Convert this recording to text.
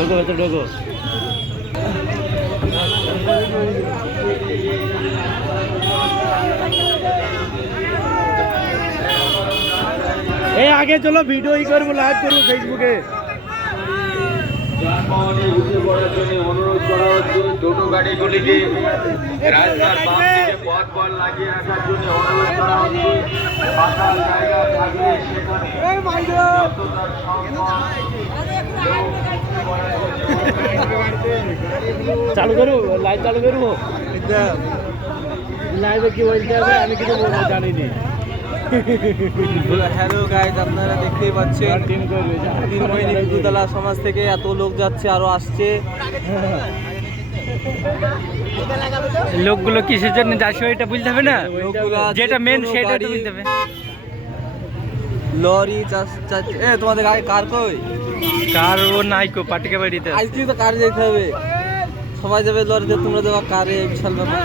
ঢোকো ভেতরে ঢোকো। এই আগে চলো ভিডিও ই করব লাইভ করব ফেসবুকে যানবাহনে উঠে পড়ার জন্য অনুরোধ করা হচ্ছে টোটো গাড়িগুলিকে রাস্তার বাম দিকে পথ বল লাগিয়ে রাখার জন্য অনুরোধ করা হচ্ছে ফাঁকা জায়গা থাকলে সেখানে যতটা সম্ভব লোক উঠে পড়ার জন্য চালু করু লাইভ চালু করব লাইভে কি বলতে হবে? আমি কিছু বলব জানিনি। হ্যালো গাইজ আপনারা দেখতেই পাচ্ছেন। তিনময়ী দুতলা সমাজ থেকে এত লোক যাচ্ছে আরও আসছে। লোকগুলো কিসের জন্য যাচ্ছে ওইটা বুঝতে হবে না? যেটা মেন সেটা বুঝতে হবে। লরি চাষ- চাষ- এ তোমাদের গাড়ি কার কই? কার ও নাইকো পাটিকা বাড়িতে আজকে তো কারে যেতে হবে? সবাই যাবে লরিতে তোমরা যাবা কারে, বিশাল ব্যাপার।